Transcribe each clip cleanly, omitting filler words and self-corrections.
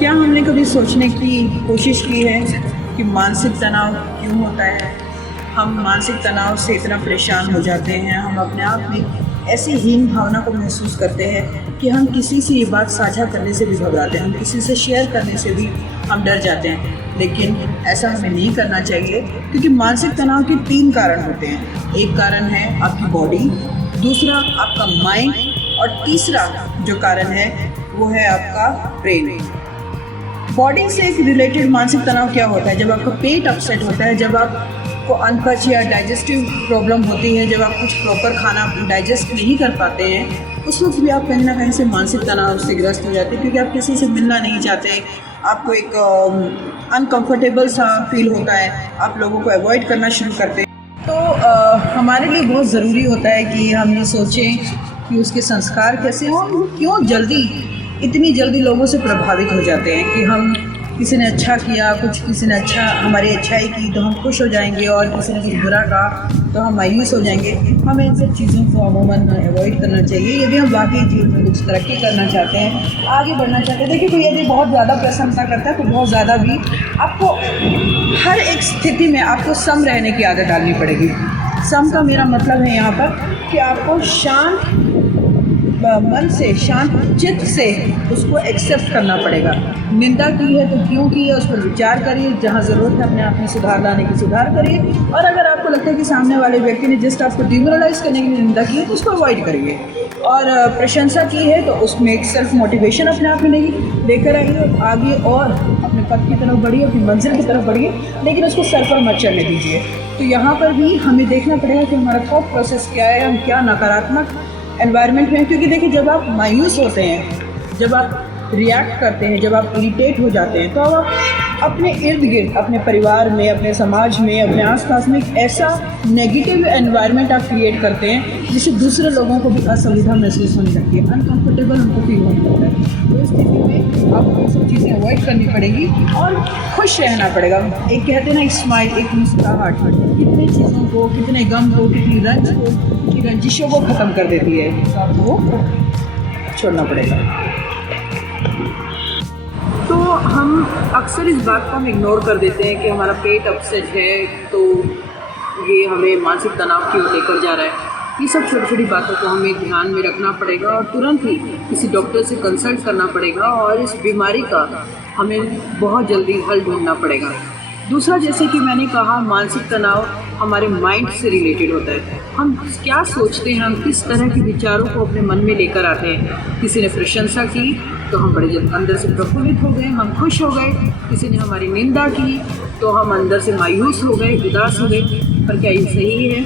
क्या हमने कभी सोचने की कोशिश की है कि मानसिक तनाव क्यों होता है? हम मानसिक तनाव से इतना परेशान हो जाते हैं, हम अपने आप में ऐसी हीन भावना को महसूस करते हैं कि हम किसी से ये बात साझा करने से भी घबराते हैं, हम किसी से शेयर करने से भी हम डर जाते हैं। लेकिन ऐसा हमें नहीं करना चाहिए, क्योंकि मानसिक तनाव के 3 कारण होते हैं। एक कारण है आपकी बॉडी, दूसरा आपका माइंड, और तीसरा जो कारण है वो है आपका ब्रेन। बॉडी से एक रिलेटेड मानसिक तनाव क्या होता है? जब आपका पेट अपसेट होता है, जब आपको अनपच या डाइजेस्टिव प्रॉब्लम होती है, जब आप कुछ प्रॉपर खाना डाइजेस्ट नहीं कर पाते हैं, उस वक्त भी आप कहीं ना कहीं से मानसिक तनाव से ग्रस्त हो जाते हैं, क्योंकि आप किसी से मिलना नहीं चाहते, आपको एक अनकंफर्टेबल सा फील होता है, आप लोगों को अवॉइड करना शुरू करते हैं। तो हमारे लिए बहुत ज़रूरी होता है कि हम ये सोचें कि उसके संस्कार कैसे हों, क्यों इतनी जल्दी लोगों से प्रभावित हो जाते हैं कि हम किसी ने अच्छा किया, किसी ने हमारी अच्छाई की तो हम खुश हो जाएंगे, और किसी ने कुछ बुरा कहा तो हम मायूस हो जाएंगे। हमें इन सब चीज़ों को अमूमन अवॉइड करना चाहिए यदि हम वाकई जीवन में कुछ तरक्की करना चाहते हैं, आगे बढ़ना चाहते हैं। देखिए, कोई यदि बहुत ज़्यादा प्रशंसा करता है तो बहुत ज़्यादा भी आपको हर एक स्थिति में आपको सम रहने की आदत डालनी पड़ेगी। सम का मेरा मतलब है यहाँ पर कि आपको शांत मन से, शांत चित्त से उसको एक्सेप्ट करना पड़ेगा। निंदा की है तो क्यों की है, उस पर विचार करिए, जहाँ ज़रूरत है अपने आप में सुधार लाने की सुधार करिए, और अगर आपको लगता है कि सामने वाले व्यक्ति ने जस्ट आपको डिमोरलाइज करने के लिए निंदा की है तो उसको अवॉइड करिए। और प्रशंसा की है तो उसमें एक सेल्फ मोटिवेशन अपने आप में लेकर आइए, और आगे और अपने पद की तरफ बढ़िए, अपनी मंजिल की तरफ बढ़िए, लेकिन उसको सर पर मत चढ़ने दीजिए। तो यहाँ पर भी हमें देखना पड़ेगा कि हमारा थॉट प्रोसेस क्या है, हम क्या नकारात्मक एनवायरनमेंट में। क्योंकि देखिए, जब आप मायूस होते हैं, जब आप रिएक्ट करते हैं, जब आप इरिटेट हो जाते हैं, तो आप अपने इर्द गिर्द, अपने परिवार में, अपने समाज में, अपने आसपास में एक ऐसा नेगेटिव एनवायरनमेंट आप क्रिएट करते हैं जिससे दूसरे लोगों को भी असुविधा महसूस होने लगती है, अनकंफर्टेबल उनको फील होने लगता है। तो इस स्थिति में आपको सब चीज़ें अवॉइड करनी पड़ेगी और खुश रहना पड़ेगा। एक कहते हैं ना, स्माइल, एक मुस्कुराहट कितनी चीज़ों को, कितने गम को, कितनी रंजिशों को ख़त्म कर देती है, तो आपको वो छोड़ना पड़ेगा। तो हम अक्सर इस बात को हम इग्नोर कर देते हैं कि हमारा पेट अपसेट है तो ये हमें मानसिक तनाव की ओर लेकर जा रहा है। ये सब छोटी छोटी बातों को हमें ध्यान में रखना पड़ेगा और तुरंत ही किसी डॉक्टर से कंसल्ट करना पड़ेगा, और इस बीमारी का हमें बहुत जल्दी हल ढूंढना पड़ेगा। दूसरा, जैसे कि मैंने कहा, मानसिक तनाव हमारे माइंड से रिलेटेड होता है। हम क्या सोचते हैं, हम किस तरह के विचारों को अपने मन में लेकर आते हैं। किसी ने प्रशंसा की तो हम बड़े जल्द अंदर से प्रफुल्लित हो गए, हम खुश हो गए। किसी ने हमारी निंदा की तो हम अंदर से मायूस हो गए, उदास हो गए। पर क्या ये सही है?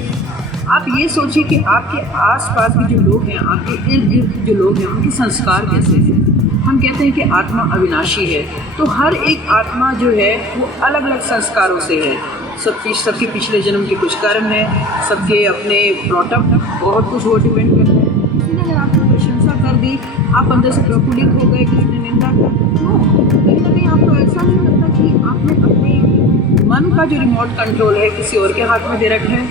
आप ये सोचिए कि आपके आसपास के जो लोग हैं, आपके इर्द गिर्द जो लोग हैं, उनके संस्कार कैसे हैं। हम कहते हैं कि आत्मा अविनाशी है, तो हर एक आत्मा जो है वो अलग अलग संस्कारों से है। सबके पिछले जन्म के कुछ कर्म हैं, सबके अपने ब्रॉटअप बहुत कुछ वो डिपेंड करता है। इसलिए अगर आपने प्रशंसा कर दी, आप अंदर से प्रफुल्लित हो गए, किसी ने निंदा कर, तो कहीं ना कहीं आपको ऐसा नहीं लगता कि आपने अपने मन का जो रिमोट कंट्रोल है किसी और के हाथ में दे रखा है?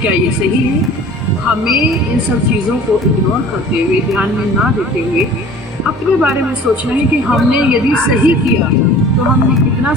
क्या ये सही है? हमें इन सब चीज़ों को इग्नोर करते हुए, ध्यान में ना देते हुए अपने बारे में सोचना है कि हमने यदि सही किया तो हमने कितना